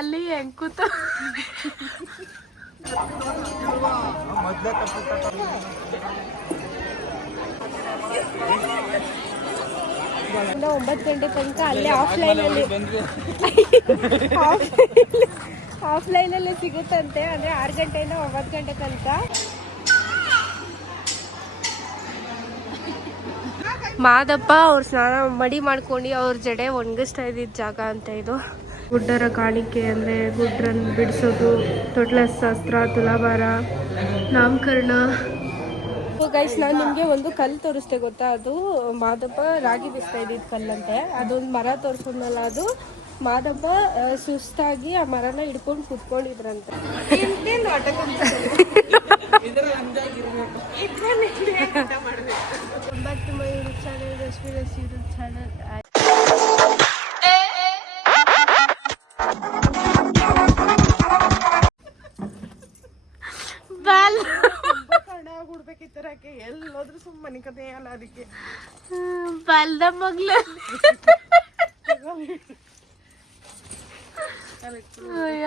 ಅಲ್ಲಿ ಹೆಂಗ್ ಕೂತು ಇನ್ನು 9 ಗಂಟೆ ತನಕ ಅಲ್ಲೇ ಆಫ್ಲೈನಲ್ಲಿ ಸಿಗುತ್ತಂತೆ. ಅಂದರೆ 6 ಗಂಟೆಯಿಂದ 9 ಗಂಟೆ ತನಕ. ಮಾದಪ್ಪ ಅವ್ರು ಸ್ನಾನ ಮಡಿ ಮಾಡ್ಕೊಂಡು ಅವ್ರ ಜಡೆ ಒಣಗಿಸ್ತಾ ಇದ್ದಿದ್ದ ಜಾಗ ಅಂತ ಇದು. ಗುಡ್ಡರ ಕಾಣಿಕೆ ಅಂದರೆ ಗುಡ್ರನ್ನು ಬಿಡಿಸೋದು, ತೊಟ್ಲ ಶಾಸ್ತ್ರ, ತುಲಾಭಾರ, ನಾಮಕರಣ. ಗೈಸ್, ನಾನು ನಿಮಗೆ ಒಂದು ಕಲ್ಲು ತೋರಿಸ್ದೆ ಗೊತ್ತಾ, ಅದು ಮಾದಪ್ಪ ರಾಗಿ ಬಿಸ್ತಾ ಇದ್ದಿದ್ದು ಕಲ್ಲಂತೆ. ಅದೊಂದು ಮರ ತೋರಿಸೋದ್ನಲ್ಲ, ಅದು ಮಾದಪ್ಪ ಸುಸ್ತಾಗಿ ಆ ಮರನ ಹಿಡ್ಕೊಂಡು ಕುತ್ಕೊಂಡಿದ್ರಂತೆ. 9 YouTube channel, Rashmi YouTube channel. ಹುಡ್ಬೇಕಿತ್ತರಕ್ಕೆ ಎಲ್ಲೋದ್ರು ಸುಮ್ಮನೆ ಕತೆ ಅಲ್ಲ. ಅದಕ್ಕೆ ಬಲ್ದ ಮಗ್ಲು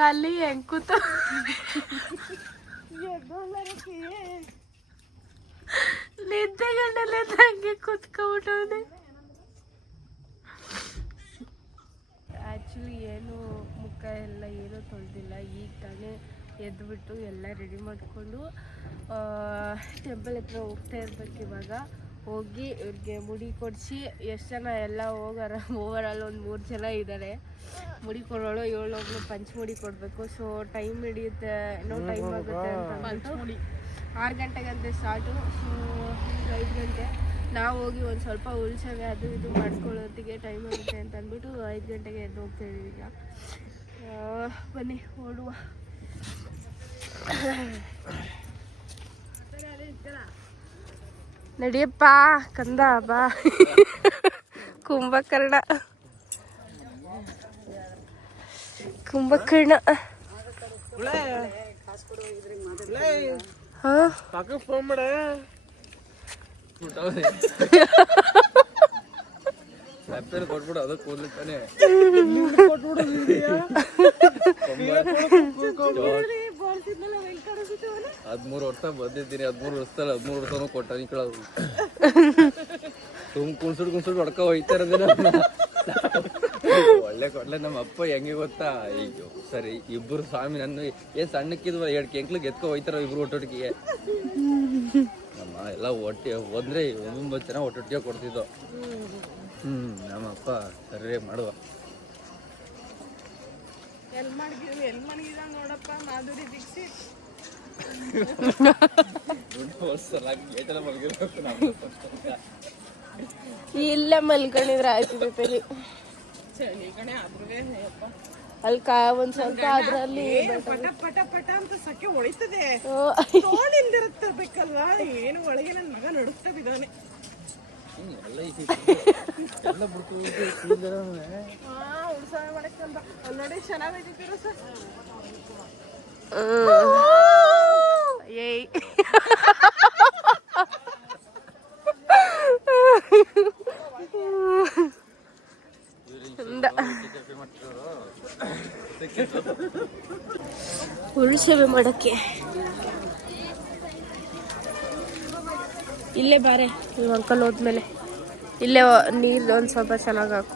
ಅಲ್ಲಿ ಹೆಂಗ್ ಕೂತು ನಿದ್ದೆ ಗಂಡಲ್ಲ ಹಂಗೆ ಕೂತ್ಕೊಂಡ್ಬಿಟ್ಟವನೆ. ಆ್ಯಕ್ಚುಲಿ ಏನು ಮುಖ ಎಲ್ಲ ಏನೂ ತೊಳೆದಿಲ್ಲ. ಈಗ ತಾನೇ ಎದ್ಬಿಟ್ಟು ಎಲ್ಲ ರೆಡಿ ಮಾಡಿಕೊಂಡು ಟೆಂಪಲ್ ಹತ್ರ ಹೋಗ್ತಾ ಇರ್ಬೇಕು. ಇವಾಗ ಹೋಗಿ ಇವ್ರಿಗೆ ಮುಡಿ ಕೊಡಿಸಿ, ಎಷ್ಟು ಜನ ಎಲ್ಲ ಓವರಾಲ್ ಒಂದು 3 ಜನ ಇದ್ದಾರೆ. ಮುಡಿ ಕೊಡೋಳು, 7 ಪಂಚಮುಡಿ ಕೊಡಬೇಕು. ಸೊ ಟೈಮ್ ಹಿಡಿಯುತ್ತೆ, ಇನ್ನೂ ಟೈಮ್ ಆಗುತ್ತೆ ಅಂತ ಅಂದ್ಬಿಟ್ಟು 6 ಗಂಟೆಗಂತೆ ಸ್ಟಾರ್ಟು. ಸೊ 5 ಗಂಟೆ ನಾವು ಹೋಗಿ ಒಂದು ಸ್ವಲ್ಪ ಉಳ್ಸವೆ ಅದು ಇದು ಮಾಡ್ಕೊಳ್ಳೋತ್ತಿಗೆ ಟೈಮ್ ಆಗುತ್ತೆ ಅಂತ ಅಂದ್ಬಿಟ್ಟು 5 ಗಂಟೆಗೆ ಎದ್ದು ಹೋಗ್ತಾ ಇದೀವಿ. ಈಗ ಬನ್ನಿ ಓಡುವ. ನಡಿಯಪ್ಪ ಕಂದ ಬಾ. ಕುಂಭಕರ್ಣ ಫೋನ್ ಮಾಡ. ಕೊಟ್ಬಿಡು, ಅದು ಕೂದಲಿತ್ತಾನೆ ಕೊಟ್ಬಿಡು. 13 ವರ್ಷ ಬಂದಿದ್ದೀನಿ, 13 ವರ್ಷದಲ್ಲಿ 13 ವರ್ಷನೂ ಕೊಟ್ಟ. ನೀ ಕೇಳೋದು ಕುಣ್ಸುಡ್ ಹೊಡ್ಕ ಹೋಯ್ತಾ ಇರೋದಿಲ್ಲ. ಒಳ್ಳೆ ನಮ್ಮ ಅಪ್ಪ ಹೆಂಗೆ ಗೊತ್ತಾ, ಈಗ ಸರಿ ಇಬ್ಬರು ಸ್ವಾಮಿ ನನ್ನ ಏನ್ ಸಣ್ಣಕ್ಕಿದ್ವ 2 ಕೆಂಕ್ಲಿಗೆ ಎತ್ಕೊ ಹೋಯ್ತಾರ ಇಬ್ರು ಒಟ್ಟೊಟ್ಟಿಗೆ. ನಮ್ಮ ಎಲ್ಲ ಒಟ್ಟೆ ಹೋದ್ರೆ 9 ಜನ ಒಟ್ಟೊಟ್ಟಿಗೆ ಕೊಡ್ತಿದ್ದೋ. ನಮ್ಮ ಅಪ್ಪ ಸರಿ ಮಾಡುವ. ನೋಡಪ್ಪ ಮಾಧುರಿ ದೀಕ್ಷಿತ್ ಇಲ್ಲ ಮಲ್ಕೊಂಡಿದ್ರೆ ಆಯ್ತಿದೆ. ಚಳಿ ಕಣೆ ಆದ್ರೂ ಅಲ್ಲಿ ಒಂದ್ ಸ್ವಲ್ಪ ಅದ್ರಲ್ಲಿ ಪಟ ಪಟ ಪಟ ಅಂತ ಸಕ್ಕೆ ಹೊಳಿತದೆ. ತೋಳಿಲ್ದಿರುತ್ತಬೇಕಲ್ವಾ, ಏನು ಒಳಗೆ ನನ್ನ ಮಗ ನಡುತ್ತಾ ಬಿದ್ದಾನೆ. ಉಳ್ಸಾಯ ಮಾಡಕ್ಕಂತ ನೋಡಿ ಚೆನ್ನಾಗೈತಿರೋ ಸರ್. ಏಯ್ ಉರುಳು ಸೇವೆ ಮಾಡಕ್ಕೆ ಇಲ್ಲೇ ಬಾರೆ. ಅಂಕಲ್ ಹೋದ್ಮೇಲೆ ಇಲ್ಲೇ ನೀರು ಒಂದು ಸ್ವಲ್ಪ ಚೆನ್ನಾಗಿ ಹಾಕು.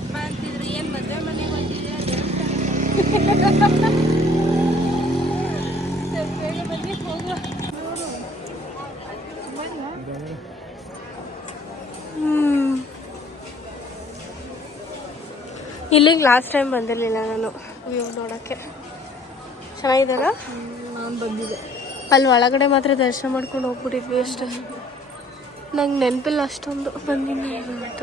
ಅಪ್ಪ ಅಂತಿದ್ರು ಏನ್ ಮದ್ವೆ ಮನೆಗೆ ಬಂದಿದೆ ಬೇಗ ಬನ್ನಿ ಹೋಗುವ. ಇಲ್ಲಿಗೆ ಲಾಸ್ಟ್ ಟೈಮ್ ಬಂದಿರಲಿಲ್ಲ ನಾನು ವ್ಯೂ ನೋಡೋಕ್ಕೆ. ಚೆನ್ನಾಗಿದೆಲ್ಲ. ನಾನು ಬಂದಿದ್ದೆ ಅಲ್ಲಿ ಒಳಗಡೆ ಮಾತ್ರ ದರ್ಶನ ಮಾಡ್ಕೊಂಡು ಹೋಗ್ಬಿಟ್ಟಿದ್ವಿ ಅಷ್ಟೇ. ನಂಗೆ ನೆನಪಿಲ್ಲ ಅಷ್ಟೊಂದು ಬಂದಿನಿ ಅಂತ.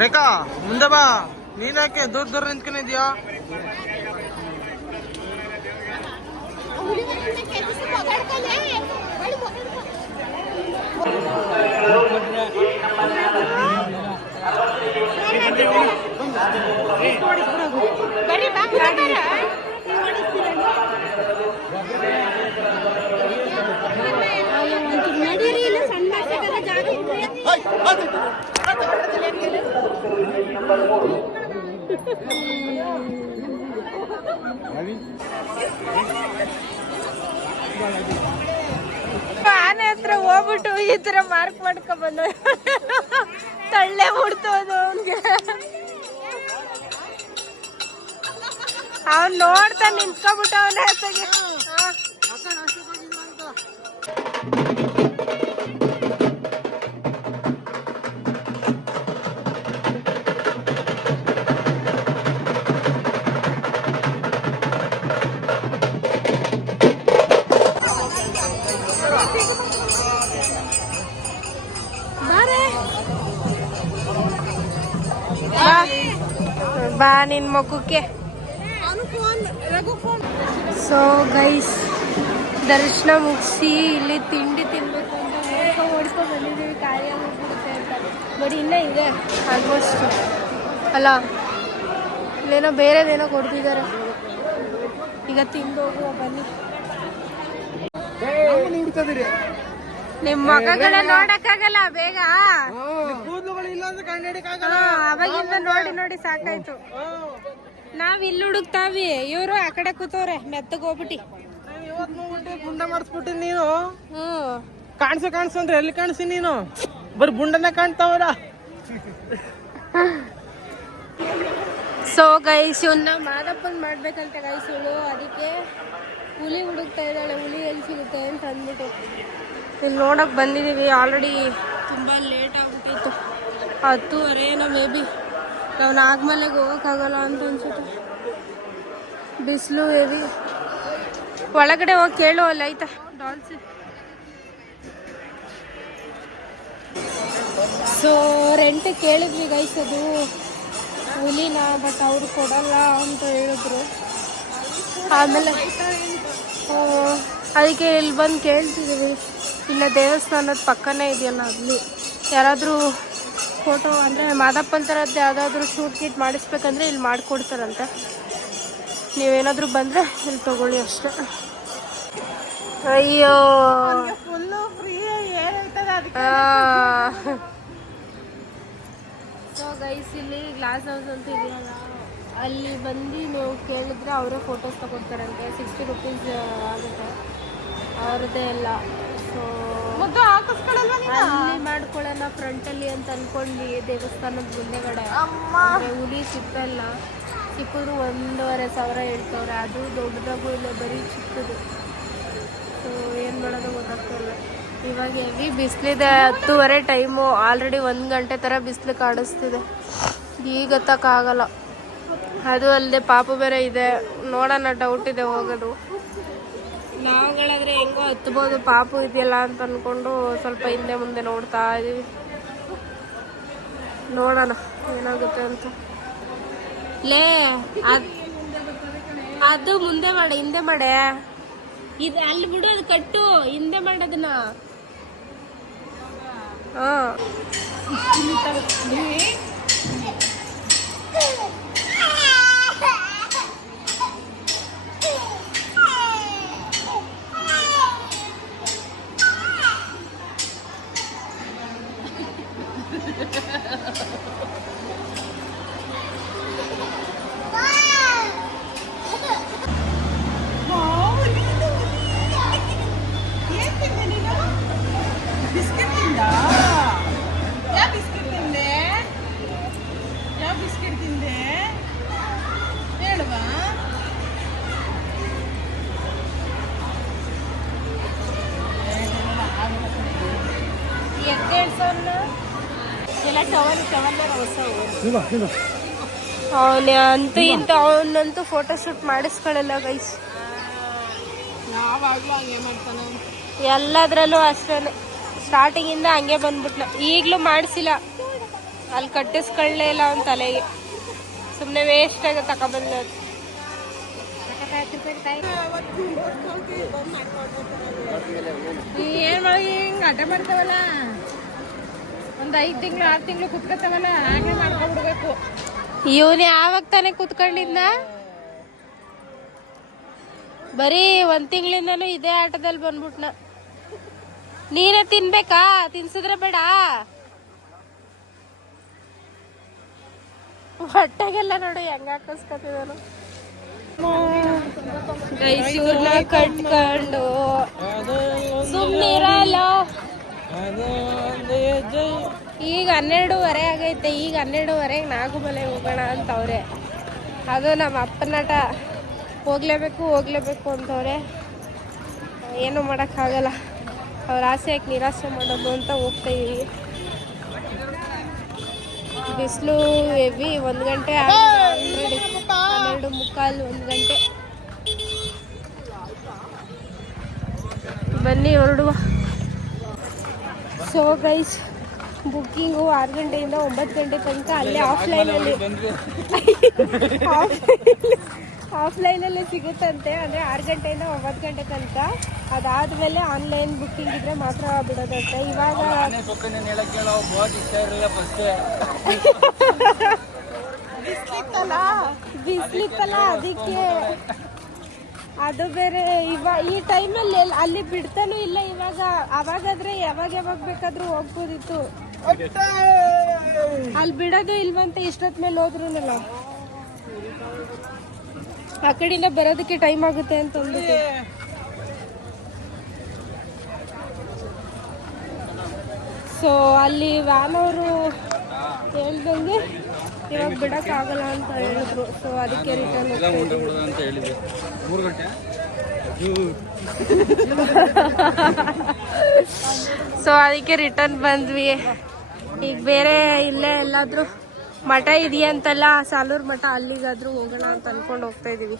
ರೇಖಾ ಮುಂದೆ ಬಾ. ನೀನ್ಯಾಕೆ ದೂರ ದೂರ ನಿಂತ್ಕೊಂಡಿದ್ಯಾ? ಆನೆ ಹತ್ರ ಹೋಗ್ಬಿಟ್ಟು ಈ ತರ ಮಾರ್ಕ್ ಮಾಡ್ಕೊಂಡ್ ಬಂದ ತಳ್ಳೆ ಬಿಡ್ತೋದು ಅವನ್ಗೆ. ಅವ್ನ್ ನೋಡ್ತಾ ನಿಂತ್ಕೊಬಿಟ್ಟ ಅವನ ಹತ್ತಿಗೆ. ಬಾ ನಿನ್ ಮಗುಕ್ಕೆ. ಸೊ ಗೈಸ್, ದರ್ಶನ ಮುಗಿಸಿ ಇಲ್ಲಿ ತಿಂಡಿ ತಿನ್ಬೇಕು ಅಂತ ಓಡ್ಕೊ ಬಂದಿದ್ದೀವಿ. ಖಾಲಿಯಾಗಿ ಹೋಗ್ಬಿಡುತ್ತೆ ಅಂತ. ಬಟ್ ಇನ್ನೂ ಇದೆ ಆಲ್ಮೋಸ್ಟ್ ಅಲ್ಲ. ಇಲ್ಲೇನೋ ಬೇರೆದೇನೋ ಕೊಡ್ತಿದ್ದಾರೆ. ಈಗ ತಿಂದು ಹೋಗುವ ಬನ್ನಿ. ನಿಮ್ ಮಗಗಳ ನೋಡಕ್ಕಾಗಲ್ಲ ಬೇಗ. ಅವಾಗಿಂದ ನೋಡಿ ನೋಡಿ ಸಾಕಾಯ್ತು. ನಾವ್ ಇಲ್ಲಿ ಹುಡುಕ್ತಾವಿ, ಇವ್ರು ಆ ಕಡೆ ಕೂತವ್ರೆ ಮೆತ್ತಗ್ ಹೋಗ್ಬಿಟ್ಟಿ. ಬುಂಡ ಮಾಡಿಸ್ಬಿಟ್ಟಿ ನೀನು. ಕಾಣಿಸು ಅಂದ್ರೆ ಎಲ್ಲಿ ಕಾಣಿಸಿ ನೀನು? ಬರೀ ಬುಂಡನ ಕಾಣ್ತಾವಲ್ಲ. ಸೊ ಗೈಸ್, ಇವನ್ನ ಮಾದಪ್ಪನ್ ಮಾಡ್ಬೇಕಂತ ಗೈಸ್ ಇವಳು. ಅದಕ್ಕೆ ಹುಲಿ ಹುಡುಕ್ತಾ ಇದ್ದಾಳೆ. ಹುಲಿ ಎಲ್ಲಿ ಸಿಗುತ್ತೆ ಅಂತ ಅಂದ್ಬಿಟ್ಟು ಇಲ್ಲಿ ನೋಡಕ್ ಬಂದಿದೀವಿ. ಆಲ್ರೆಡಿ ತುಂಬಾ ಲೇಟ್ ಆಗ್ಬಿಟ್ಟಿತ್ತು. 10:30 ಏನೋ ಮೇ ಬಿ. ನಾವು ನಾಗಮಲೆಗೆ ಹೋಗೋಕ್ಕಾಗಲ್ಲ ಅಂತ ಅನ್ಸುತ್ತೆ. ಬಿಸಿಲು ಹೆವಿ. ಒಳಗಡೆ ಹೋಗಿ ಕೇಳು ಅಲ್ಲಿ ಆಯ್ತಾ ಡಾಲ್ಸ್. ಸೊ ರೆಂಟ್ ಕೇಳಿದ್ವಿ ಗೈಸ್, ಅದು ಹುಲಿನ, ಬಟ್ ಅವ್ರು ಕೊಡಲ್ಲ ಅಂತ ಹೇಳಿದ್ರು. ಆಮೇಲೆ ಅದಕ್ಕೆ ಇಲ್ಲಿ ಬಂದು ಕೇಳ್ತಿದ್ದೀವಿ. ಇಲ್ಲ ದೇವಸ್ಥಾನದ ಪಕ್ಕನೇ ಇದೆಯಲ್ಲ, ಅಲ್ಲಿ ಯಾರಾದರೂ ಫೋಟೋ ಅಂದರೆ ಮಾದಪ್ಪನ ಥರದ್ದು ಯಾವುದಾದ್ರೂ ಶೂಟ್ ಗೀಟ್ ಮಾಡಿಸ್ಬೇಕಂದ್ರೆ ಇಲ್ಲಿ ಮಾಡಿಕೊಡ್ತಾರಂತೆ. ನೀವೇನಾದರೂ ಬಂದರೆ ಇಲ್ಲಿ ತೊಗೊಳ್ಳಿ ಅಷ್ಟೇ. ಅಯ್ಯೋ ಸೊ ಗೈಸ್, ಇಲ್ಲಿ ಗ್ಲಾಸ್ ಹೌಸ್ ಅಂತ ಇದೆಯಲ್ಲ, ಅಲ್ಲಿ ಬಂದು ನೀವು ಕೇಳಿದ್ರೆ ಅವರೇ ಫೋಟೋಸ್ ತಗೊಡ್ತಾರಂತೆ. 60 ರೂಪೀಸ್ ಆಗುತ್ತೆ ಅವ್ರದ್ದೇ ಎಲ್ಲ. ಸೊ ಅಲ್ಲಿ ಮಾಡ್ಕೊಳ್ಳೋಣ ಫ್ರಂಟಲ್ಲಿ ಅಂತ ಅನ್ಕೊಂಡು ದೇವಸ್ಥಾನದ ಮುಂದೆಗಡೆ ಹುಲಿ ಸಿಕ್ಕಲ್ಲ. ಚಿಕ್ಕದು 1,500 ಹೇಳ್ತವ್ರೆ. ಅದು ದೊಡ್ಡದಾಗೂ ಇಲ್ಲ, ಬರೀ ಚಿಕ್ಕದು. ಸೊ ಏನು ಮಾಡೋದು ಗೊತ್ತಾಗ್ತಿಲ್ಲ. ಇವಾಗ ಹೆವಿ ಬಿಸಿಲಿದೆ. 10:30 ಟೈಮು. ಆಲ್ರೆಡಿ 1 ಗಂಟೆ ಥರ ಬಿಸಿಲು ಕಾಣಿಸ್ತಿದೆ. ಈಗ ಗೊತ್ತಾಗಲ್ಲ. ಅದು ಅಲ್ಲದೆ ಪಾಪು ಬೇರೆ ಇದೆ. ನೋಡೋಣ, ಡೌಟ್ ಇದೆ ಹೋಗೋದು. ನಾವುಗಳಾದ್ರೆ ಹೆಂಗೋ ಹತ್ಬೋದು, ಪಾಪು ಇದೆಯಲ್ಲ ಅಂತ ಅಂದ್ಕೊಂಡು ಸ್ವಲ್ಪ ಹಿಂದೆ ಮುಂದೆ ನೋಡ್ತಾ ಇದೀವಿ. ನೋಡೋಣ ಏನಾಗುತ್ತೆ ಅಂತ. ಲೇ ಅದು ಮುಂದೆ ಮಾಡೆ, ಹಿಂದೆ ಮಾಡೆ. ಇದು ಅಲ್ಲಿ ಬಿಡು, ಅದು ಕಟ್ಟು, ಹಿಂದೆ ಮಾಡೋದನ್ನ. ಅವನೇ ಅಂತೂ ಇಂತ ಅವನಂತೂ ಫೋಟೋ ಶೂಟ್ ಮಾಡಿಸ್ಕೊಳ್ಳಲ್ಲ ಗೈಸ್. ಯಾವಾಗ್ಲೂ ಹಂಗೆ ಮಾಡ್ತಾನೆ. ಎಲ್ಲದ್ರಲ್ಲೂ ಅಷ್ಟೇ, ಸ್ಟಾರ್ಟಿಂಗ್ ಇಂದ ಹಂಗೆ ಬಂದ್ಬಿಟ್ನ. ಈಗ್ಲೂ ಮಾಡಿಸಿಲ್ಲ, ಅಲ್ಲಿ ಕಟ್ಟಿಸ್ಕೊಳ್ಳೇ ಇಲ್ಲ ಅವನ ತಲೆಗೆ. ಸುಮ್ಮನೆ ವೇಸ್ಟ್ ಆಗಿ ತಗೊಬಂದ. ಏನ್ ಹಿಂಗ್ ಆಟ ಮಾಡ್ತಾವಲ್ಲ, ಒಂದ್ 5 ತಿಂಗಳು 6 ತಿಂಗಳು ಕುತ್ಕೋತಾವಲ್ಲ, ಹಾಗೆ ಮಾಡ್ಕೊಂಡ್ಬಿಡ್ಬೇಕು. ಇವನು ಯಾವಾಗ ತಾನೇ ಕುತ್ಕೊಂಡಿದ್ದ? ಬರೀ 1 ತಿಂಗಳಿಂದನೂ ಇದೇ ಆಟದಲ್ಲಿ ಬಂದ್ಬಿಟ್ನ. ನೀನೇ ತಿನ್ಬೇಕಾ? ತಿನ್ಸಿದ್ರೆ ಬೇಡ. ಹೊಟ್ಟೆಗೆಲ್ಲ ನೋಡಿ ಹೆಂಗ ಹಾಕಿಸ್ಕೊತಿದಾನು. ಇವ್ರನ್ನ ಕಟ್ಕೊಂಡು ಸುಮ್ಮನಿರಲ್ಲ. ಈಗ 12:30 ಆಗೈತೆ. ಈಗ 12:30 ನಾಗುಮಲೆ ಹೋಗೋಣ ಅಂತವ್ರೆ. ಅದು ನಮ್ಮ ಅಪ್ಪನಾಟ. ಹೋಗ್ಲೇಬೇಕು ಅಂತವ್ರೆ. ಏನು ಮಾಡೋಕ್ಕಾಗಲ್ಲ. ಅವ್ರ ಆಸೆಯಾಗಿ ನಿರಾಸೆ ಮಾಡೋದು ಅಂತ ಹೋಗ್ತಾ ಇದೀವಿ. ಬಿಸಿಲು ಹೆವಿ. 1 ಗಂಟೆ ಆಲ್ರೆಡಿ. 12:45 1 ಗಂಟೆ. ಬನ್ನಿ ಹೊರಡುವ. ಸೊ ಗೈಸ್, ಬುಕ್ಕಿಂಗು 6 ಗಂಟೆಯಿಂದ 9 ಗಂಟೆ ತನಕ ಅಲ್ಲೇ ಆಫ್ಲೈನಲ್ಲಿ ಸಿಗುತ್ತಂತೆ. ಅಂದರೆ 6 ಗಂಟೆಯಿಂದ 9 ಗಂಟೆ ತನಕ. ಅದಾದಮೇಲೆ ಆನ್ಲೈನ್ ಬುಕ್ಕಿಂಗ್ ಇದ್ರೆ ಮಾತ್ರ ಬಿಡೋದಂತೆ. ಇವಾಗ ಬಿಸಿಲಿತ್ತಲ್ಲ ಅದಕ್ಕೆ. ಅದು ಬೇರೆ. ಈ ಟೈಮಲ್ಲಿ ಅಲ್ಲಿ ಬಿಡ್ತಾನೂ ಇಲ್ಲ ಇವಾಗ. ಅವಾಗಾದ್ರೆ ಯಾವಾಗ ಬೇಕಾದ್ರೂ ಹೋಗ್ಬೋದಿತ್ತು. ಅಲ್ಲಿ ಬಿಡೋದು ಇಲ್ವಂತ ಇಷ್ಟೊತ್ ಮೇಲೆ ಹೋದ್ರುನಲ್ಲ. ಆ ಕಡೆಯಿಂದ ಬರೋದಕ್ಕೆ ಟೈಮ್ ಆಗುತ್ತೆ ಅಂತ ಅಂದ್ಬಿಟ್ಟು. ಸೊ ಅಲ್ಲಿ ವ್ಯಾನ್ ಅವರು ಹೇಳ್ದಂಗೆ ಇವಾಗ ಬಿಡೋಕ್ಕಾಗಲ್ಲ ಅಂತ ಹೇಳಿದ್ರು. ಸೊ ಅದಕ್ಕೆ ರಿಟರ್ನ್ ಅಂತ ಹೇಳಿದ್ರು. 3 ಗಂಟೆ. ಸೊ ಅದಕ್ಕೆ ರಿಟರ್ನ್ ಬಂದ್ವಿ. ಈಗ ಬೇರೆ ಇಲ್ಲೇ ಎಲ್ಲಾದ್ರೂ ಮಠ ಇದೆಯಂತಲ್ಲ, ಸಾಲೂರು ಮಠ, ಅಲ್ಲಿಗಾದ್ರೂ ಹೋಗೋಣ ಅಂತ ಅನ್ಕೊಂಡು ಹೋಗ್ತಾ ಇದೀವಿ.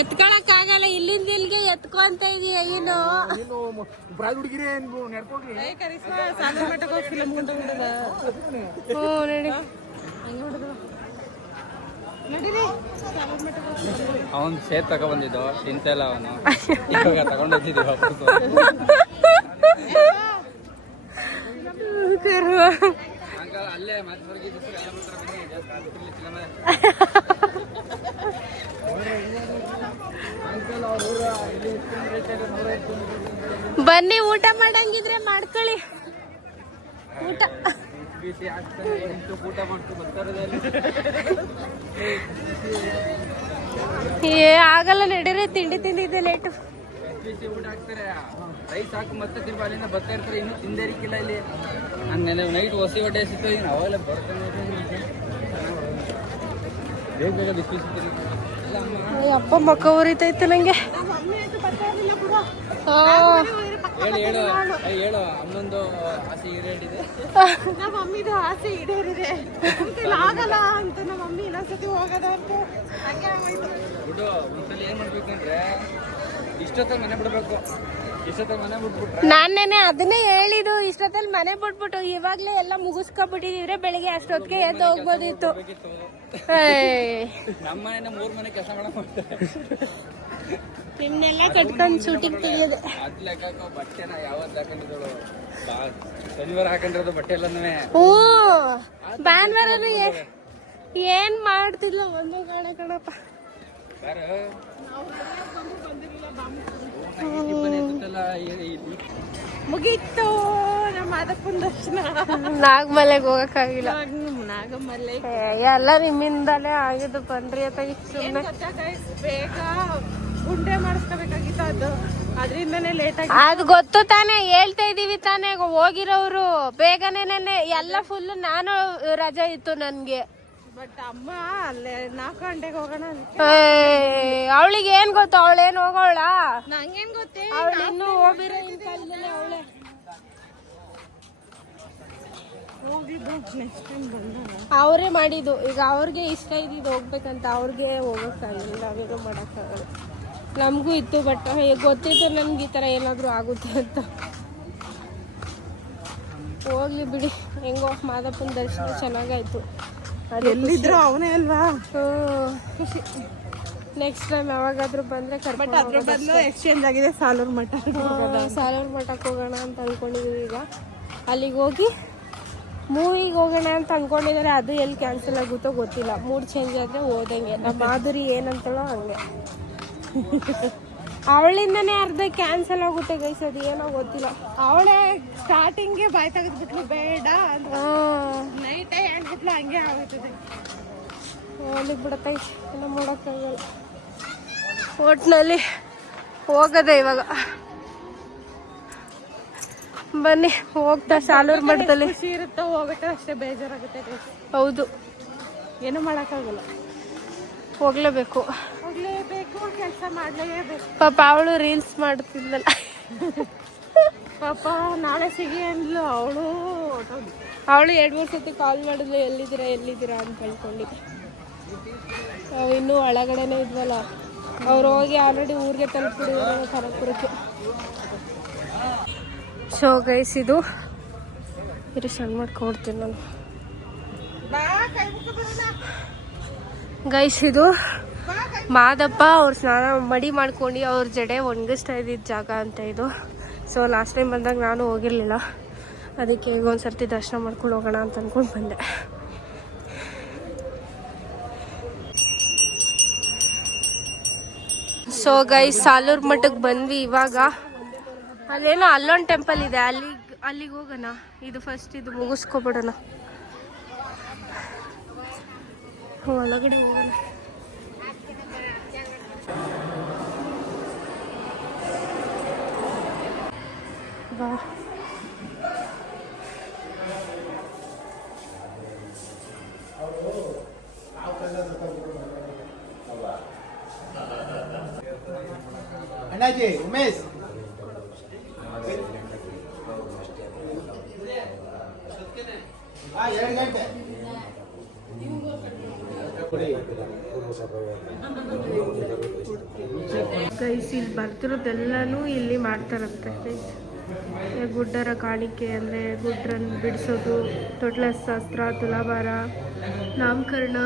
ಎತ್ಕೊಳಕ್ಕಾಗಲ್ಲ. ಇಲ್ಲಿಂದ ಇಲ್ಲಿಗೆ ಎತ್ಕೊಂತ ಇದೀಯ ಏನು? ಅವನ್ ಸೇತ್ ತಗೊಂಡ್ಬಂದಿದ್ದು ತಿಂತಲ್ಲ ಅವನು. ಇವಾಗ ತಗೊಂಡೋಗಿದ್ದೀವಿ ವಾಪಸ್. ಅಲ್ಲೇ ಬನ್ನಿ, ಊಟ ಮಾಡಂಗಿದ್ರೆ ಮಾಡ್ಕೊಳ್ಳಿ. ಊಟ ಆಗಲ್ಲ, ನಡೀರಿ. ತಿಂಡಿ ತಿಂದಿದ್ದೆ ಲೇಟು. ಊಟ ಹಾಕ್ತಾರೆ, ರೈಸ್ ಹಾಕಿ ಮತ್ತೆ ತಿರ್ಗಿ ಅಲ್ಲಿಂದ ಬರ್ತಾ ಇರ್ತಾರೆ. ಇನ್ನೂ ತಿಂದೇರಿಕ್ಕಿಲ್ಲ ಇಲ್ಲಿ. ನಾನು ನೈಟ್ ಹೊಸಿ ಹೊಟ್ಟೆ ಸಿಗ್ತದೆ. ಅವೆಲ್ಲ ಬರ್ತಾನೆ ಬೇಗ ಬಿಸಿ ಅಪ್ಪ ಮಕ್ಕ ಉರಿತೈತೆ ನಂಗೆ. ಹೇಳು ಅಮ್ಮಂದು ಆಸೆ ಈಡೇರಿದೆ. ನಮ್ಮ ಮಮ್ಮಿದು ಆಸೆ ಈಡೇರಿದೆ. ಆಗಲ್ಲ ಅಂತ ನಮ್ಮ ಮಮ್ಮಿ ಇನ್ನೊಂದ್ಸತಿ ಹೋಗೋದ ಅಂತ ಹಂಗೆ ಬಿಡು. ಒಂದ್ಸಲ ಏನ್ ಮಾಡ್ಬೇಕಂದ್ರೆ ಇಷ್ಟೊತ್ತಲ್ಲಿ ಮನೆ ಬಿಡ್ಬೇಕು. ಇಷ್ಟೊತ್ತಲ್ಲಿ ಮನೆ ಬಿಟ್ಬಿಟ್ರೆ ನಾನೇನೆ ಅದನ್ನೇ ಹೇಳಿದ್ದು. ಇಷ್ಟೊತ್ತಲ್ಲಿ ಮನೆ ಬಿಟ್ಬಿಟ್ಟು ಇವಾಗ್ಲೇ ಎಲ್ಲ ಮುಗಿಸ್ಕೊಬಿಟ್ಟಿದ್ರೆ ಬೆಳಿಗ್ಗೆ ಅಷ್ಟೊತ್ತಿಗೆ ಎದ್ದು ಹೋಗ್ಬೋದಿತ್ತು. ನಮ್ಮ ಮನೆ 3 ಮನೆ ಕೆಲಸ ಮಾಡಕ್ ಮಾಡ್ತಾರೆ. ನಿಮ್ನೆಲ್ಲ ಕಟ್ಕೊಂಡು ಶೂಟಿಂಗ್ ತೆಗಿಯೋದು. ಅದ್ ಲೆಕ್ಕ ಬಟ್ಟೆನ ಯಾವತ್ತು ಹಾಕೊಂಡಿದ್ದಳು? ಶನಿವಾರ ಹಾಕೊಂಡಿರೋದು ಬಟ್ಟೆ ಎಲ್ಲನೂ. ಭಾನುವಾರ ಏನ್ ಮಾಡ್ತಿದ್ಲು ಒಂದು ಗಾಣ ಕಣಪ್ಪ. ಮುಗೀತು ನಮ್ಮ ಮಾದಪ್ಪನ ದರ್ಶನ. ನಾಗಮಲೆಗೆ ಹೋಗಕ್ಕಾಗಿಲ್ಲ. ನಾಗಮಲೆ ಎಲ್ಲ ನಿಮ್ಮಿಂದಾನೇ ಆಗಿದ್ದು. ಬನ್ರಿ ಅತ್ತಾಗಿ ಸುಮ್ಮನೆ ಬೇಗ ಗುಂಡೆ ಮಾಡಿಸ್ಕೋಬೇಕಾಗಿತ್ತು. ಅದರಿಂದನೇ ಲೇಟ್ ಆಗಿ. ಅದು ಗೊತ್ತು ತಾನೇ, ಹೇಳ್ತಾ ಇದೀವಿ ತಾನೇ. ಹೋಗಿರೋರು ಬೇಗನೆ ಎಲ್ಲ ಫುಲ್. ನಾನು ರಜಾ ಇತ್ತು ನನ್ಗೆ. ಬಟ್ ಅಮ್ಮ ಅಲ್ಲೇ 4 ಗಂಟೆಗೆ ಹೋಗೋಣ ಅವಳಿಗೆ ಏನ್ ಗೊತ್ತು, ಅವಳೇನ್ ಹೋಗೋಳ, ನಂಗೇನ್ ಗೊತ್ತೇ, ಅವಳು ಇನ್ನೂ ಹೋಗಿರೋ ಅವಳೆ ಹೋಗಿದ್ದು ನೆಕ್ಸ್ಟ್ ಟೈಮ್ ಬಂದಾಗ ಅವರೇ ಮಾಡಿದ್ದು. ಈಗ ಅವ್ರಿಗೆ ಇಷ್ಟ ಇದ್ದಿದ್ದು ಹೋಗ್ಬೇಕಂತ, ಅವ್ರಿಗೆ ಹೋಗೋಕ್ಕಾಗಲ್ಲ, ನಾವೇನೋ ಮಾಡೋಕ್ಕಾಗಲ್ಲ. ನಮಗೂ ಇತ್ತು, ಬಟ್ ಗೊತ್ತಿತ್ತು ನಮ್ಗೆ ಈ ಥರ ಏನಾದರೂ ಆಗುತ್ತೆ ಅಂತ. ಹೋಗ್ಲಿ ಬಿಡಿ, ಹೆಂಗೋ ಮಾದಪ್ಪನ ದರ್ಶನ ಚೆನ್ನಾಗಾಯ್ತು. ಎಲ್ಲಿದ್ರು ಅವನೇ ಅಲ್ವಾ, ಖುಷಿ. ನೆಕ್ಸ್ಟ್ ಟೈಮ್ ಯಾವಾಗಾದ್ರೂ ಬಂದರೆ ಬಟ್ ಅದ್ರ ಬದಲು ಎಕ್ಸ್ಚೇಂಜ್ ಆಗಿದೆ ಸಾಲೂರು ಮಠ. ಸಾಲೂರು ಮಠಕ್ಕೆ ಹೋಗೋಣ ಅಂತ ಅಂದ್ಕೊಂಡಿದ್ದೀವಿ. ಈಗ ಅಲ್ಲಿಗೆ ಹೋಗಿ ಮೂವಿಗೆ ಹೋಗೋಣ ಅಂತ ಅಂದ್ಕೊಂಡಿದ್ದಾರೆ. ಅದು ಎಲ್ಲಿ ಕ್ಯಾನ್ಸಲ್ ಆಗುತ್ತೋ ಗೊತ್ತಿಲ್ಲ. ಮೂಡ್ ಚೇಂಜ್ ಆದರೆ ಹೋದಂಗೆ. ನಮ್ಮ ಮಾಧುರಿ ಏನಂತಳೋ ಹಂಗೆ. ಅವಳಿಂದನೇ ಅರ್ಧ ಕ್ಯಾನ್ಸಲ್ ಆಗುತ್ತೆ ಗೈಸ್, ಅದು ಏನೋ ಗೊತ್ತಿಲ್ಲ. ಅವಳೇ ಸ್ಟಾರ್ಟಿಂಗ್ಗೆ ಬಾಯ್ ತೆಗೆದ್ಬಿಟ್ಲು ಬೇಡ ಅಂತ, ನೈಟ್ ಹೇಳ್ಬಿಟ್ಲು, ಹಂಗೆ ಆಗುತ್ತದೆ. ಹೋಗ್ಲಿಕ್ಕೆ ಬಿಡತ್ತೆ, ಏನೋ ಮಾಡೋಕ್ಕಾಗಲ್ಲ. ಒಟ್ಟಿನಲ್ಲಿ ಹೋಗದೆ ಇವಾಗ. ಬನ್ನಿ ಹೋಗ್ತಾ ಸಾಲೂರು ಮಠದಲ್ಲಿ. ಖುಷಿ ಇರುತ್ತೆ, ಹೋಗ್ಬೇಕಾದ್ರೆ ಅಷ್ಟೇ ಬೇಜಾರಾಗುತ್ತೆ. ಹೌದು, ಏನು ಮಾಡೋಕ್ಕಾಗಲ್ಲ, ಹೋಗ್ಲೇಬೇಕು. ಹೋಗ್ಲೇಬೇಕು, ಕೆಲಸ ಮಾಡಲೇಬೇಕು. ಪಾಪ ಅವಳು ರೀಲ್ಸ್ ಮಾಡ್ತಿದ್ದಲ್ಲ, ಪಾಪ ನಾಳೆ ಸಿಗಿ ಅಂದ್ಲು. ಅವಳು 2-3 ಸತಿ ಕಾಲ್ ಮಾಡಿದ್ಲು, ಎಲ್ಲಿದ್ದೀರಾ ಅಂತ ಹೇಳ್ಕೊಂಡು. ನಾವು ಇನ್ನೂ ಒಳಗಡೆನೇ ಇದ್ವಲ್ಲ, ಅವ್ರು ಹೋಗಿ ಆಲ್ರೆಡಿ ಊರಿಗೆ ತಲುಪಿದ್ರು ಖರಗ್ಪುರಕ್ಕೆ. ಸೊ ಗೈಸ್, ಇದು ಸಣ್ಣ ಮಾಡ್ಕೊಡ್ತೀನಿ ನಾನು. ಗೈಸ್, ಇದು ಮಾದಪ್ಪ ಅವ್ರು ಸ್ನಾನ ಮಡಿ ಮಾಡ್ಕೊಂಡು ಅವ್ರ ಜಡೆ ಒಣಗಿಸ್ತಾ ಇದ್ದಿದ್ದ ಜಾಗ ಅಂತ ಇದು. ಸೊ ಲಾಸ್ಟ್ ಟೈಮ್ ಬಂದಾಗ ನಾನು ಹೋಗಿರಲಿಲ್ಲ, ಅದಕ್ಕೆ ಈಗ ಒಂದು ಸರ್ತಿ ದರ್ಶನ ಮಾಡ್ಕೊಂಡು ಹೋಗೋಣ ಅಂತ ಅಂದ್ಕೊಂಡು ಬಂದೆ. ಸೊ ಗೈಸ್, ಸಾಲೂರು ಮಠಕ್ಕೆ ಬಂದ್ವಿ ಇವಾಗ. ಅಲ್ಲೇನೋ ಅಲ್ಲೊಂದು ಟೆಂಪಲ್ ಇದೆ, ಅಲ್ಲಿಗೆ ಹೋಗೋಣ. ಇದು ಫಸ್ಟ್ ಇದು ಮುಗಿಸ್ಕೊಬಿಡೋಣ, ಒಳಗಡೆ ಹೋಗೋಣ. ಬಾ. ಅಣ್ಣಾಜಿ ಉಮೇಶ್ ಗೈಸ್, ಇಲ್ಲಿ ಬರ್ತಿರೋದೆಲ್ಲನೂ ಇಲ್ಲಿ ಮಾಡ್ತಾರಂತೆ. ಗುಡ್ಡರ ಕಾಣಿಕೆ ಅಂದರೆ ಗುಡ್ರನ್ನು ಬಿಡಿಸೋದು, ತೊಟ್ಲ ಶಾಸ್ತ್ರ, ತುಲಾಭಾರ, ನಾಮಕರಣ,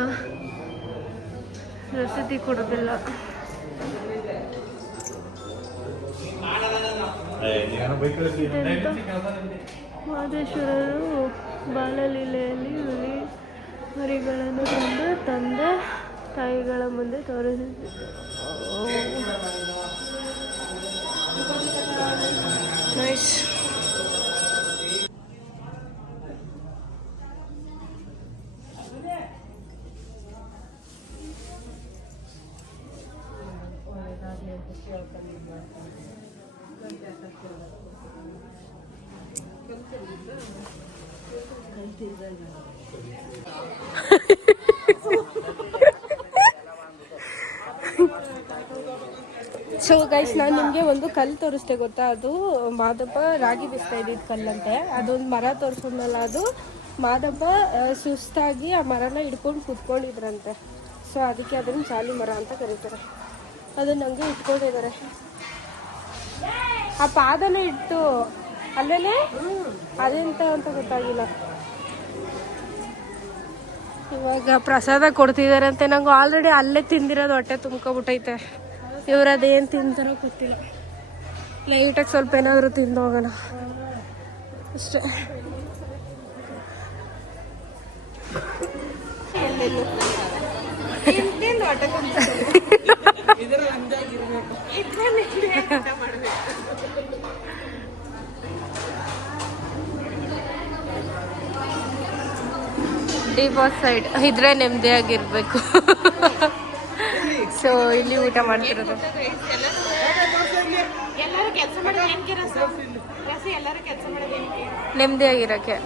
ರಸತಿ ಕೊಡೋದೆಲ್ಲ. ಮಹದೇಶ್ವರರು ಬಾಲಲೀಲೆಯಲ್ಲಿ ಹುಲಿ ಮರಿಗಳನ್ನು ತಂದೆ ತಾಯಿಗಳ ಮುಂದೆ ತೋರಿಸುತ್ತಿದ್ದರು. ನೈಸ್. ಸೊ ಗೈಸ್, ನಾನು ನಿಮಗೆ ಒಂದು ಕಲ್ಲು ತೋರಿಸ್ದೆ ಗೊತ್ತಾ, ಅದು ಮಾದಪ್ಪ ರಾಗಿ ಬಿಸ್ತಾ ಇದ್ದಿದ್ದು ಕಲ್ಲಂತೆ. ಅದೊಂದು ಮರ ತೋರಿಸೋದ್ನಲ್ಲ, ಅದು ಮಾದಪ್ಪ ಸುಸ್ತಾಗಿ ಆ ಮರನ ಹಿಡ್ಕೊಂಡು ಕೂತ್ಕೊಂಡಿದ್ರಂತೆ. ಸೊ ಅದಕ್ಕೆ ಅದನ್ನು ಚಾಲಿ ಮರ ಅಂತ ಕರೀತಾರೆ. ಅದನ್ನ ಹಂಗೆ ಇಟ್ಕೊಂಡಿದ್ದಾರೆ. ಆ ಪಾದನೇ ಇಟ್ಟು ಅಲ್ಲೇ ಅದೆಂತ ಅಂತ ಗೊತ್ತಾಗಿಲ್ಲ. ಇವಾಗ ಪ್ರಸಾದ ಕೊಡ್ತಿದಾರಂತೆ. ನಂಗೆ ಆಲ್ರೆಡಿ ಅಲ್ಲೇ ತಿಂದಿರೋದು ಹೊಟ್ಟೆ ತುಂಬ್ಕೊಬಿಟ್ಟೈತೆ. ಇವ್ರು ಅದೇನು ತಿಂತಾರೋ ಗೊತ್ತಿಲ್ಲ. ಲೈಟಾಗಿ ಸ್ವಲ್ಪ ಏನಾದರೂ ತಿಂದು ಹೋಗೋಣ ಅಷ್ಟೇ. ಡಿಪೋಸ್ ಸೈಡ್ ಇದ್ರೆ ನೆಮ್ಮದಿಯಾಗಿರ್ಬೇಕು. ಸೊ ಇಲ್ಲಿ ಊಟ ಮಾಡ್ತಿರೋದು. ನೆಮ್ಮದಿಯಾಗಿರಕ್ಕೆ.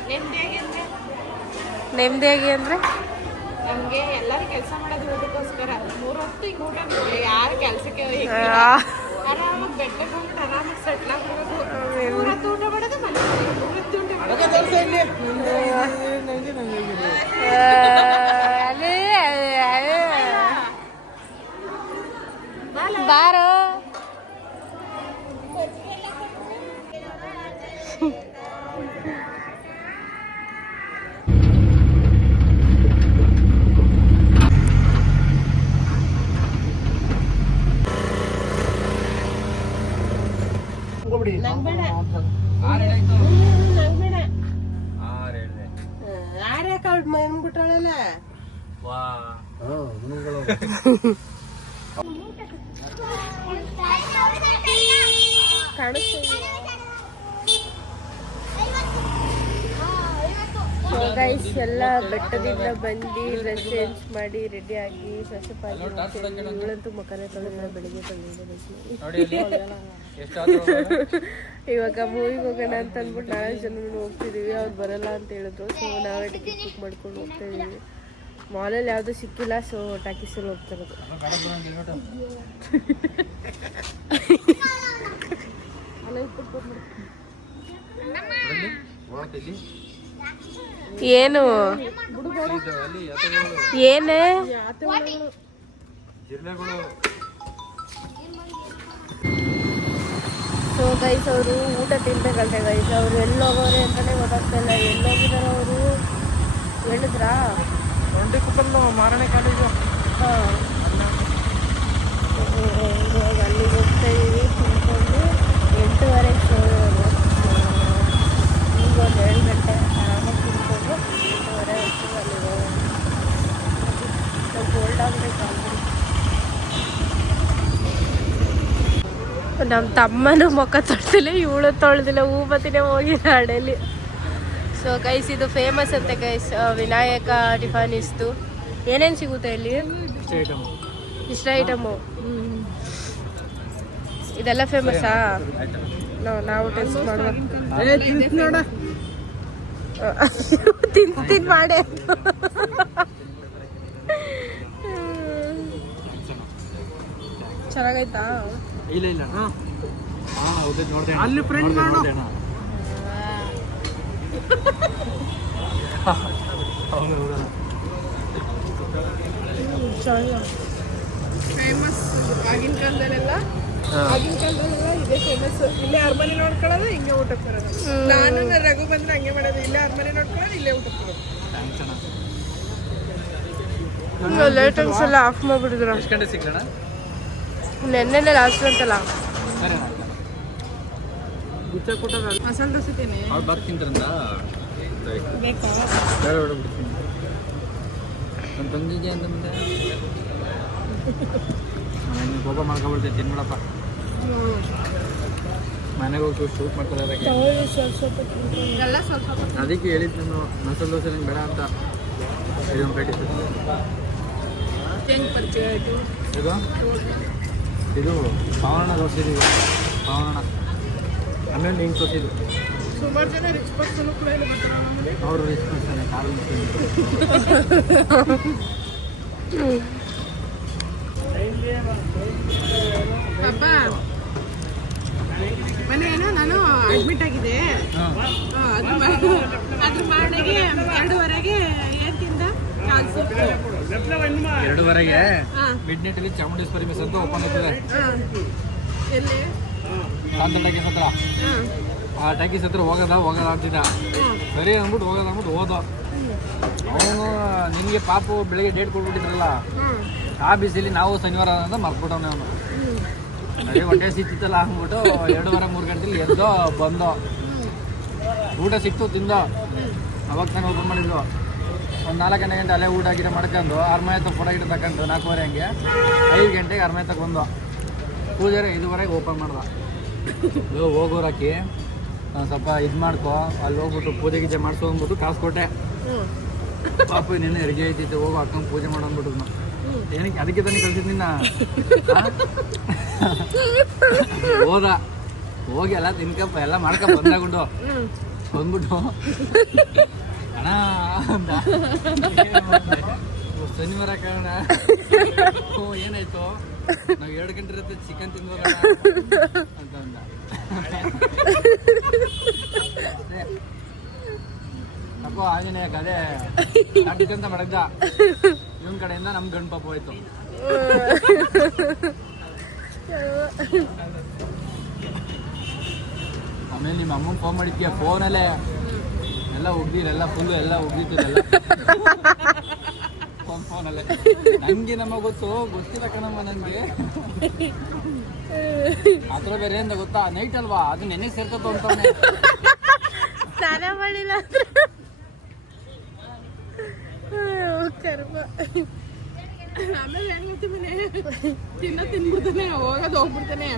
ನೆಮ್ಮದಿಯಾಗಿ ಅಂದರೆ ಹಂಗೆ ಎಲ್ಲರೂ ಕೆಲಸ ಮಾಡೋದು ಊಟಕ್ಕೋಸ್ಕರ 3 ಹೊತ್ತು ಹಿಂಗೆ ಊಟ ಯಾರು ಕೆಲಸಕ್ಕೆ ಆರಾಮಾಗಿ ಬೆಟ್ಟಕ್ಕೆ ಹೋಗ್ಬಿಟ್ಟು ಆರಾಮಾಗಿ ಸೆಟ್ಲ್ ಆಗ್ಬಿಡೋದು 3 ಹೊತ್ತು ಊಟ ಮಾಡೋದು ಮನೆ 3 ಹೊತ್ತು ಊಟ ಬಾರೋ ಬಂದ್ಬಿಟ್ಟಾಳಲ್ಲ ಗೈಸ್ ಎಲ್ಲ ಬೆಟ್ಟದಿಂದ ಬಂದು ಡ್ರೆಸ್ ಚೇಂಜ್ ಮಾಡಿ ರೆಡಿ ಆಗಿ ಸ್ವಲ್ಪ ಇವಳಂತೂ ಮಕ್ಕನೇ ತೊಳೆದಿಲ್ಲ ಬೆಳಿಗ್ಗೆ ತೊಳೆದಿಲ್ಲ ಇವಾಗ ಮೂವಿಗೆ ಹೋಗೋಣ ಅಂತ ಅಂದ್ಬಿಟ್ಟು 4 ಜನ ಹೋಗ್ತಿದೀವಿ ಅವ್ರು ಬರಲ್ಲ ಅಂತ ಹೇಳಿದ್ರು ಸೊ ನಾವೇ ಟಿಕೆಟ್ ಬುಕ್ ಮಾಡ್ಕೊಂಡು ಹೋಗ್ತಾ ಇದೀವಿ ಮಾಲಲ್ಲಿ ಯಾವುದು ಸಿಕ್ಕಿಲ್ಲ ಸೊ ಟಾಕೀಸಲ್ಲಿ ಹೋಗ್ತಿರೋದು ಏನು ಏನೇ ಸೊ ಗೈಸ್ ಅವರು ಊಟ ತಿನ್ಬೇಕಂತೆ ಗೈಸ್ ಅವರು ಎಲ್ಲಿ ಹೋಗೋರೆ ಅಂತಾನೆ ಗೊತ್ತಾಗ್ತಾ ಇಲ್ಲ ಎಲ್ಲಿ ಹೋಗಿದಾರೆ ಅವರು ಹೇಳಿದ್ರಾ ಒಂಟಿ ಕುಪ್ಪಲು ಮಾರನೇ ಕಾಲೇಜು ಹಾಂ ಇವಾಗ ಅಲ್ಲಿಗೆ ಹೋಗ್ತಾ ಇದೀವಿ ತಿನ್ಕೊಂಡು 8:30 ಶೋ ಇರೋದು ಈಗ ಒಂದು 7 ಗಂಟೆ ಆರಾಮಾಗಿ ತಿನ್ಕೊಂಡು 8:30 ಅಲ್ಲಿಗೆ ಗೋಲ್ಡ್ ಆಗಬೇಕು ನಮ್ಮ ತಮ್ಮನೂ ಮುಖ ತೊಳ್ದಿಲ್ಲ ಇವಳು ತೊಳ್ದಿಲ್ಲ ಹೂಬತ್ತಿನೇ ಹೋಗಿದೆ ಹಡಲಿ ಸೊ ಗೈಸ್ ಇದು ಫೇಮಸ್ ಅಂತೆ ಗೈಸ್ ವಿನಾಯಕ ಟಿಫಾನಿಸ್ದು ಏನೇನು ಸಿಗುತ್ತೆ ಇಲ್ಲಿ ಇಷ್ಟ ಐಟಮು ಇದೆಲ್ಲ ಫೇಮಸ್ಸಾ ನಾವು ಟೆಸ್ಟ್ ಮಾಡುವ ತಿಂತೀನಿ ಮಾಡೇ ಚೆನ್ನಾಗೈತಾ ಇಲ್ಲ ಇಲ್ಲ ಅಲ್ಲಿ ಫ್ರೆಂಡ್ ಮಾಡು ಫೇಮಸ್ ಆಗಿನ ಕಾಲದಲ್ಲೆಲ್ಲ ಇದೇ ಫೇಮಸ್ ಇಲ್ಲೇ ಅರಮನೆ ನೋಡ್ಕೊಳ್ಳೋದು ಹಿಂಗೆ ಊಟಕ್ಕೆ ಬರೋದು ನಾನು ನನ್ನ ರಘು ಬಂದ್ರೆ ಹಂಗೆ ಮಾಡೋದು ಇಲ್ಲೇ ಅರಮನೆ ನೋಡ್ಕೊಳ್ಳೋದು ಇಲ್ಲೇ ಊಟಕ್ಕೆ ಬರೋದು ಲೈಟಿಂಗ್ಸ್ ಎಲ್ಲ ಆಫ್ ಮಾಡಿಬಿಡಿದ್ರ ಎಷ್ಟು ಗಂಟೆ ಸಿಗೋಣ ನೆನ್ನೆನೆ ಲಾಸ್ಟ್ ಅಂತಲ್ಲ ಗುಚ್ಚ ಕೊಟ್ಟದ ಮಸಾಲೆ ದೋಸೆ ತಿನ್ನಿ ಅವ್ರು ಬರ್ತಿಂದ್ರಂದ ಬೇಕಾ ಬೇಡ ಬೇಡ ಬಿಡ್ತೀನಿ ನನ್ನ ತಂಗಿಗೆ ಅಂತ ಮುಂದೆ ನೀನು ಕೋಪ ಮಾಡ್ಕೊಬಿಡ್ತೈತೆ ತಿನ್ಬಿಡಪ್ಪ ಮನೆಗೆ ಹೋಗಿ ಶೂಟ್ ಮಾಡ್ತಾರೆ ಎಲ್ಲ ಸ್ವಲ್ಪ ಅದಕ್ಕೆ ಹೇಳಿದ್ದು ನಾನು ಮಸಾಲೆ ದೋಸೆ ನಂಗೆ ಬೇಡ ಅಂತ ಇದೊಂದು ಪ್ಲೇಟ್ ಇತ್ತು ಹೆಂಗೆ ಪರಿಚಯ ಆಯಿತು ಇದು ಪಾವಣ ತೋರಿಸಿದ್ದೀವಿ ಪಾವಣ ಆಮೇಲೆ ಹಿಂಗೆ ತೋರಿಸಿದ್ದು ಸುಮಾರು ಜನ ರಿಚ್ ಪರ್ಸನ್ ಕೂಡ ಇಲ್ಲಿ ಬರ್ತಾರೆ ನಮ್ಮಲ್ಲಿ ಅವರು ರಿಚ್ ಪರ್ಸನ್ ಕಾರು ಅಪ್ಪ ಮನೆ ಏನೋ ನಾನು ಅಡ್ಮಿಟ್ ಆಗಿದೆ ಅದ್ರ ಮಾಡಿಗೆ 2:30ಗೆ ಏನು ತಿಂದ ಕಾಲು ಸೂಪ್ 2:30ಗೆ ಮಿಡ್ ನೈಟಲ್ಲಿ ಚಾಮುಂಡೇಶ್ವರಿ ಮೆಸ್ ಅಂತ ಓಪನ್ ಆಗ್ತದೆ ಎಲ್ಲಿ ಕಾಂತ ಟಾಕೀಸ್ ಹತ್ರ ಆ ಟಾಕೀಸ್ ಹತ್ರ ಹೋಗೋದ ಅಂತಿದ್ದ ಸರಿ ಅಂದ್ಬಿಟ್ಟು ಹೋದ ಅವನು ನಿಮಗೆ ಪಾಪು ಬೆಳಗ್ಗೆ ಡೇಟ್ ಕೊಟ್ಬಿಟ್ಟಿದ್ರಲ್ಲ ಆ ಬಿಸಿಲಿ ನಾವು ಶನಿವಾರ ಅಂತ ಮರ್ಬಿಟ್ಟವನೇ ಅವನು ಅದೇ ಹೊಟ್ಟೆ ಸಿಕ್ತಿತ್ತಲ್ಲ ಅಂದ್ಬಿಟ್ಟು 2:30-3 ಗಂಟೆಲಿ ಎದ್ದೋ ಬಂದೋ ಊಟ ಸಿಕ್ತು ತಿಂದೋ ಅವಾಗ ತಾನೇ ಓಪನ್ ಮಾಡಿದ್ರು ಒಂದು 4 ಗಂಟೆ ಅಲ್ಲೇ ಊಟ ಗಿಡ ಮಾಡ್ಕೊಂಡು ಅರ್ಮನೆ ಹತ್ರ ಫೋಟೋ ಗಿಡ ತಗೊಂಡು 4:30 ಹಂಗೆ 5 ಗಂಟೆಗೆ ಅರ್ಮನೆ ಹತ್ರ ಬಂದು ಪೂಜಾರಿ 5:30ಗೆ ಓಪನ್ ಮಾಡ್ದ ಹೋಗೋರಾಕಿ ಸ್ವಲ್ಪ ಇದು ಮಾಡ್ಕೊ ಅಲ್ಲಿ ಹೋಗ್ಬಿಟ್ಟು ಪೂಜೆ ಗೀಜೆ ಮಾಡಿಸೋ ಅಂದ್ಬಿಟ್ಟು ಕಾಸು ಕೊಟ್ಟೆ ಪಾಪು ನಿನ್ನೆ ಹೆರಿಗೆ ಐತಿತ್ತು ಹೋಗೋ ಅಕ್ಕಂಗೆ ಪೂಜೆ ಮಾಡೋ ಅಂದ್ಬಿಟ್ಟು ಏನಕ್ಕೆ ಅದಕ್ಕೆ ತಾನೇ ಕಳ್ಸಿದ್ದು ನಿನ್ನ ಹೋದ ಹೋಗಿ ಎಲ್ಲ ತಿನ್ಕಪ್ಪ ಎಲ್ಲ ಮಾಡ್ಕೊ ಬಂದಾಗುಂಡು ಬಂದ್ಬಿಟ್ಟು ಅಣ್ಣ ಅಂತ ಶನಿವಾರ ಕಾರಣ ಏನಾಯ್ತು ನಾವು 2 ಗಂಟೆ ಇರುತ್ತೆ ಚಿಕನ್ ತಿಂದ್ವಲ್ಲ ಅಂತ ಅಂದ. ಅಪ್ಪ ಆಂಜನೇಯ ಅದೇ ಅಂತ ಮಡಗ್ದ ಇವನ್ ಕಡೆಯಿಂದ ನಮ್ ಗಂಡು ಪಾಪ ಹೋಯ್ತು. ಆಮೇಲೆ ನಿಮ್ಮ ಅಮ್ಮಂಗೆ ಫೋನ್ ಮಾಡಿದ್ಯಾ ಫೋನಲ್ಲೇ ಎಲ್ಲ ಉಗ್ದಿಲ್ಲ ಫುಲ್ಲು ಎಲ್ಲ ಉಗ್ದಿತ್ತಿಲ್ಲ ಫೋನಲ್ಲೇ. ನಂಗೆ ನಮಗೆ ಗೊತ್ತಿಲ್ಲ ಕಣಮ್ಮ ನನಗೆ ಆ ಥರ ಬೇರೆ ಅಂತ ಗೊತ್ತಾ ನೈಟ್ ಅಲ್ವಾ ಅದು ನೆನೆ ಸೇರ್ತಪ್ಪ ಅಂತಾನೆ ಸ್ನಾನ ಮಾಡಿಲ್ಲ ಕರ್ಮ. ಆಮೇಲೆ ಏನ್ ಗೊತ್ತಿದ್ದಾನೆ ತಿನ್ಬಿಡ್ತಾನೆ ಹೋಗೋದು ಹೋಗ್ಬಿಡ್ತಾನೆ.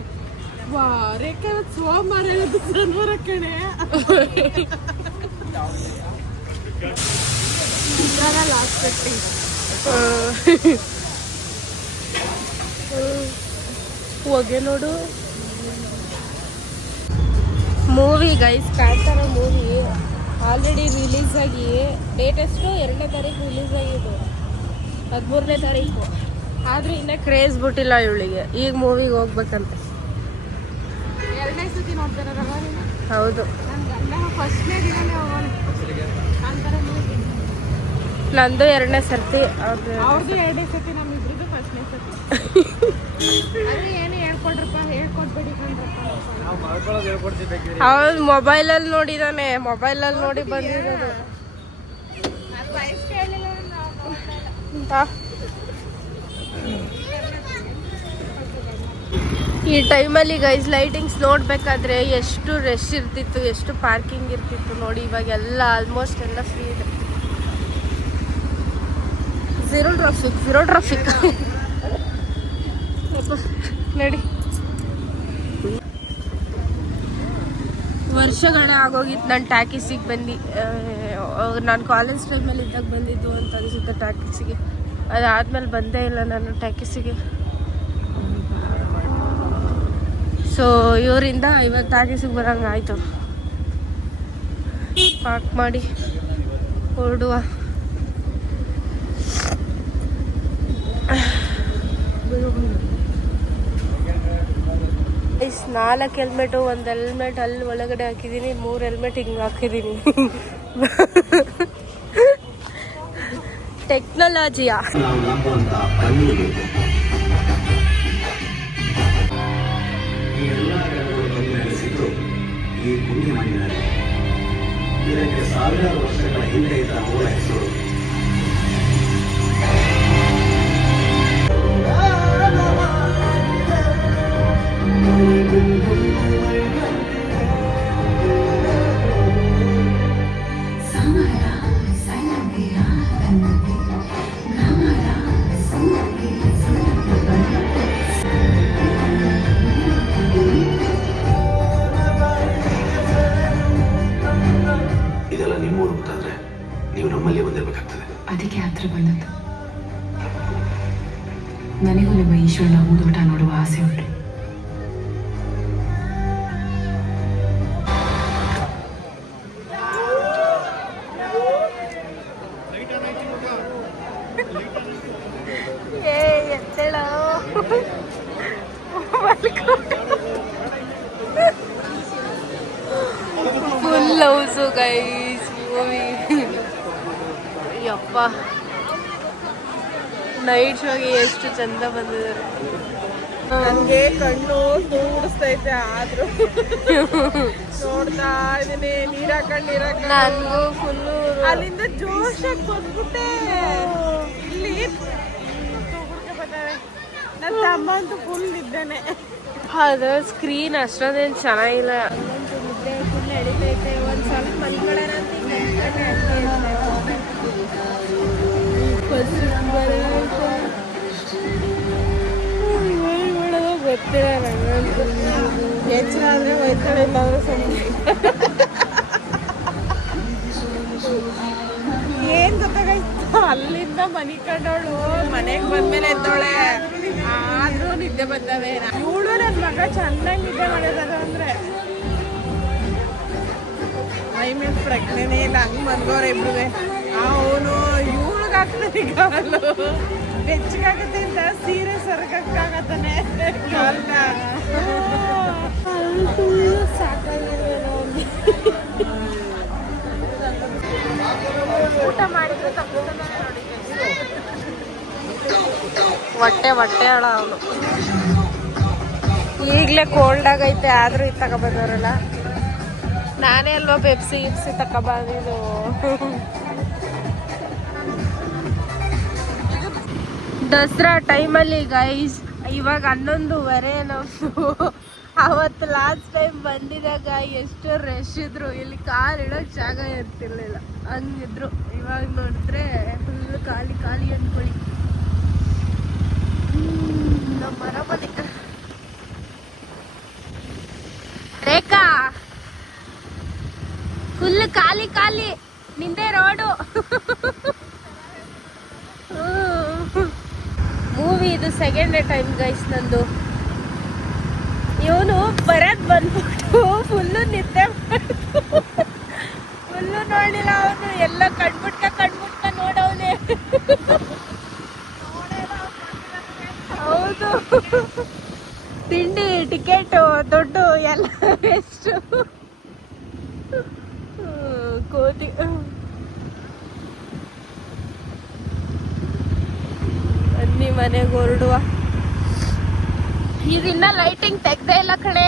ವಾ ರೇಖಾ ಸೋಮವಾರ ಹೇಳೋದು ಶನಿವಾರ ಕಣೆ. ಹೋಗೆ ನೋಡು movie guys. Kantara movie already release ಆಗಿ ಡೇಟ್ ಎಷ್ಟು 2ನೇ ತಾರೀಕು ರಿಲೀಸ್ ಆಗಿದ್ದು 13ನೇ ತಾರೀಕು. ಆದ್ರೆ ಇನ್ನೂ ಕ್ರೇಜ್ ಬಿಟ್ಟಿಲ್ಲ ಇವಳಿಗೆ. ಈಗ ಮೂವಿಗೆ ಹೋಗ್ಬೇಕಂತೆ. 2ನೇ ಸತಿ ನೋಡ್ತಾರಲ್ಲ ಹೌದು ಫಸ್ಟ್ನೇ ದಿನನೇ ಹೋಗೋಣ ಕಾಂತಾರ ಮೂವಿ. ನಂದು 2ನೇ ಸರ್ತಿ. ಅವ್ರದ್ದು 2ನೇ ಸತಿ ನಮ್ಮಿಬ್ರದ್ದು ಫಸ್ಟ್ನೇ ಸತಿ. ಅದೇ ಏನು ಹೇಳ್ಕೊಡ್ರಪ್ಪ ಹೇಳ್ಕೊಡ್ಬೇಡಿ ಕಣ್ರಪ್ಪ. ನಾವು ಮಾಡ್ಕೊಳ್ಳೋದು ಹೇಳ್ಕೊಡ್ತಿದ್ದಕ್ಕೆ ಹೌದು ಮೊಬೈಲಲ್ಲಿ ನೋಡಿದಾನೆ. ಮೊಬೈಲಲ್ಲಿ ನೋಡಿ ಬಂದಿರೋದು. ಅದು ವಯಸ್ಸು ಕೇಳಲಿಲ್ಲ ಈ ಟೈಮಲ್ಲಿ ಗೈಸ್ ಲೈಟಿಂಗ್ಸ್ ನೋಡ್ಬೇಕಾದ್ರೆ ಎಷ್ಟು ರಶ್ ಇರ್ತಿತ್ತು, ಎಷ್ಟು ಪಾರ್ಕಿಂಗ್ ಇರ್ತಿತ್ತು ನೋಡಿ. ಇವಾಗೆಲ್ಲ ಆಲ್ಮೋಸ್ಟ್ ಎಲ್ಲ ಫ್ರೀ ಇದೆ. ಝೀರೋ ಟ್ರಾಫಿಕ್ ನಡಿ. ವರ್ಷಗಳೇ ಆಗೋಗಿತ್ತು ನಾನು ಟ್ಯಾಕಿಸಿಗೆ ಬಂದು. ನಾನು ಕಾಲೇಜ್ ಟೈಮಲ್ಲಿ ಇದ್ದಾಗ ಬಂದಿದ್ದು ಅಂತ ಅನಿಸುತ್ತೆ ಟ್ಯಾಕಿಸಿಗೆ. ಅದಾದಮೇಲೆ ಬಂದೇ ಇಲ್ಲ ನಾನು ಟ್ಯಾಕಿಸಿಗೆ. ಸೊ ಇವರಿಂದ ಇವಾಗ ಟ್ಯಾಕಿಸಿಗೆ ಬರೋಂಗೆ ಆಯಿತು. ಪಾರ್ಕ್ ಮಾಡಿ ಹೊರಡುವ. 4 ಹೆಲ್ಮೆಟು, 1 ಹೆಲ್ಮೆಟ್ ಅಲ್ಲಿ ಒಳಗಡೆ ಹಾಕಿದ್ದೀನಿ, 3 ಹೆಲ್ಮೆಟ್ ಹಿಂಗೆ ಹಾಕಿದ್ದೀನಿ. ಟೆಕ್ನಾಲಜಿಯಾ ಈ ಗುಂಡಿ ಮಾಡಿದ್ದಾರೆ. ಇದಕ್ಕೆ ಸಾವಿರಾರು ವರ್ಷಗಳ ಹಿಂದೆ ಇದ್ದ ಅವರ ಹೆಸರು. ಇದೆಲ್ಲ ನಿಮ್ಮೂರು ಗೊತ್ತಾದ್ರೆ ನೀವು ನಮ್ಮಲ್ಲಿ ಬಂದಿರಬೇಕಾಗ್ತದೆ. ಅದಕ್ಕೆ ಹತ್ರ ಬಂದದ್ದು. ನನಗೂ ನಿಮ್ಮ ಈಶ್ವರನ ಊದೋಟ ನೋಡುವ ಆಸೆ ಉಂಟು. Full house guys movie. ಯಪ್ಪ ನೈಟ್ ಶೋಗೆ ಎಷ್ಟು ಚಂದ ಬಂದಿದ್ದಾರೆ. ನನಗೆ ಕಣ್ಣು ತೂಡಿಸ್ತೈತೆ ಆದ್ರೂ ನೋಡ್ತಾ ಇದೀನಿ. ನೀರಾಕಂಡು ನನಗೂ ಫುಲ್ಲು ಅಲ್ಲಿಂದ ಜೋಶಾಗಿ ಬಂದ್ಬಿಟ್ಟೆ. ಇಲ್ಲಿ ನನ್ನ ತಮ್ಮ ಅಂತೂ ಫುಲ್ ನಿದ್ದೆನೆ. ಅದು ಸ್ಕ್ರೀನ್ ಅಷ್ಟೊಂದೇನು ಚೆನ್ನಾಗಿಲ್ಲ. ನಿದ್ದೆ ಫುಲ್ ಎಳಿತೈತೆ. ಒಂದು ಸ್ವಲ್ಪ ಮಲ್ಕೊಳ್ಳೋಣ ಅಂತ ಗೊತ್ತಿಲ್ಲ ನಂಗಂತೂ. ಎಚ್ಚರ ಆದರೆ ಹೋಯ್ತಾಳೆ, ಇಲ್ಲ ಅಂದ್ರೆ ಸುಮ್ಮನೆ. ಏನ್ ಗೊತ್ತಾಗೈತು, ಅಲ್ಲಿಂದ ಮನಿ ಕಂಡವಳು ಮನೆಗೆ ಬಂದ್ಮೇಲೆ ಎದ್ದವಳೆ. ಆದ್ರೂ ನಿದ್ದೆ ಬಂದವೆ. ಇವಳು ನನ್ನ ಮಗ ಚೆನ್ನಾಗಿ ನಿದ್ದೆ ಮಾಡಿದಾರ ಅಂದ್ರೆ ಐ ಮೀನ್ಸ್ ಪ್ರಜ್ಞೆನೇ ಇಲ್ಲ. ಹಂಗೆ ಮನ್ಗವ್ರೆ ಇಬ್ರುವೆ. ಅವನು ಇವಳಿಗೆ ಸೊರಗಾಗ್ತದೆ ಕಾಲು. ಬೆಚ್ಚಗಾಗತ್ತೆ ಅಂತ ಸೀರೆ ಸೊರಗಕ್ಕಾಗತ್ತಾನೆ ಕಾಲ್ನ. ಸಾಕಾಗಿರೋ ಊಟ ಮಾಡಿದ್ರೆ ಹೊಟ್ಟೆ ಅಳ ಅವನು. ಈಗಲೇ ಕೋಲ್ಡ್ ಆಗೈತೆ ಆದ್ರೂ ಇದು ತಗೊಬಂದವ್ರಲ್ಲ. ನಾನೇ ಅಲ್ವಾ ಪೆಪ್ಸಿ ಗಿಪ್ಸಿ ತಗೊಬಂದಿದ್ದು. ದಸರಾ ಟೈಮಲ್ಲಿ ಗೈಸ್ ಇವಾಗ 11:15 ನಮ್ದು. ಅವತ್ತು ಲಾಸ್ಟ್ ಟೈಮ್ ಬಂದಿದಾಗ ಎಷ್ಟು ರಶ್ ಇದ್ರು, ಇಲ್ಲಿ ಕಾಲು ಇಡೋಕೆ ಜಾಗ ಇರ್ತಿರ್ಲಿಲ್ಲ, ಹಂಗಿದ್ರು. ಇವಾಗ ನೋಡಿದ್ರೆ ಫುಲ್ ಖಾಲಿ ಖಾಲಿ ಅನ್ಕೊಳ್ಳಿ. ನಮ್ಮ ಮರ ಮನೆ ರೇಖಾ ಫುಲ್ ಖಾಲಿ ಖಾಲಿ, ನಿಂದೆ ರೋಡು. ಮೂವಿ ಇದು ಸೆಕೆಂಡ್ ಟೈಮ್ ಗೈಸ್ ನಂದು. ಇವನು ಬರದ್ ಬಂದ್ಬಿಟ್ಟು ಫುಲ್ಲು ನಿದ್ದೆ ಫುಲ್ಲು ನೋಡಿಲ್ಲ ಅವನು. ಎಲ್ಲ ಕಣ್ಮುಟ್ಕ ನೋಡವನೆ. ಹೌದು, ತಿಂಡಿ ಟಿಕೆಟ್ ದುಡ್ಡು ಎಲ್ಲ ಎಷ್ಟು ಕೋತಿ. ಬನ್ನಿ ಮನೆಗೆ ಹೊರಡುವ. ಇದನ್ನ ಲೈಟಿಂಗ್ ತೆಗ್ದೇ ಇಲ್ಲ ಕಣೆ.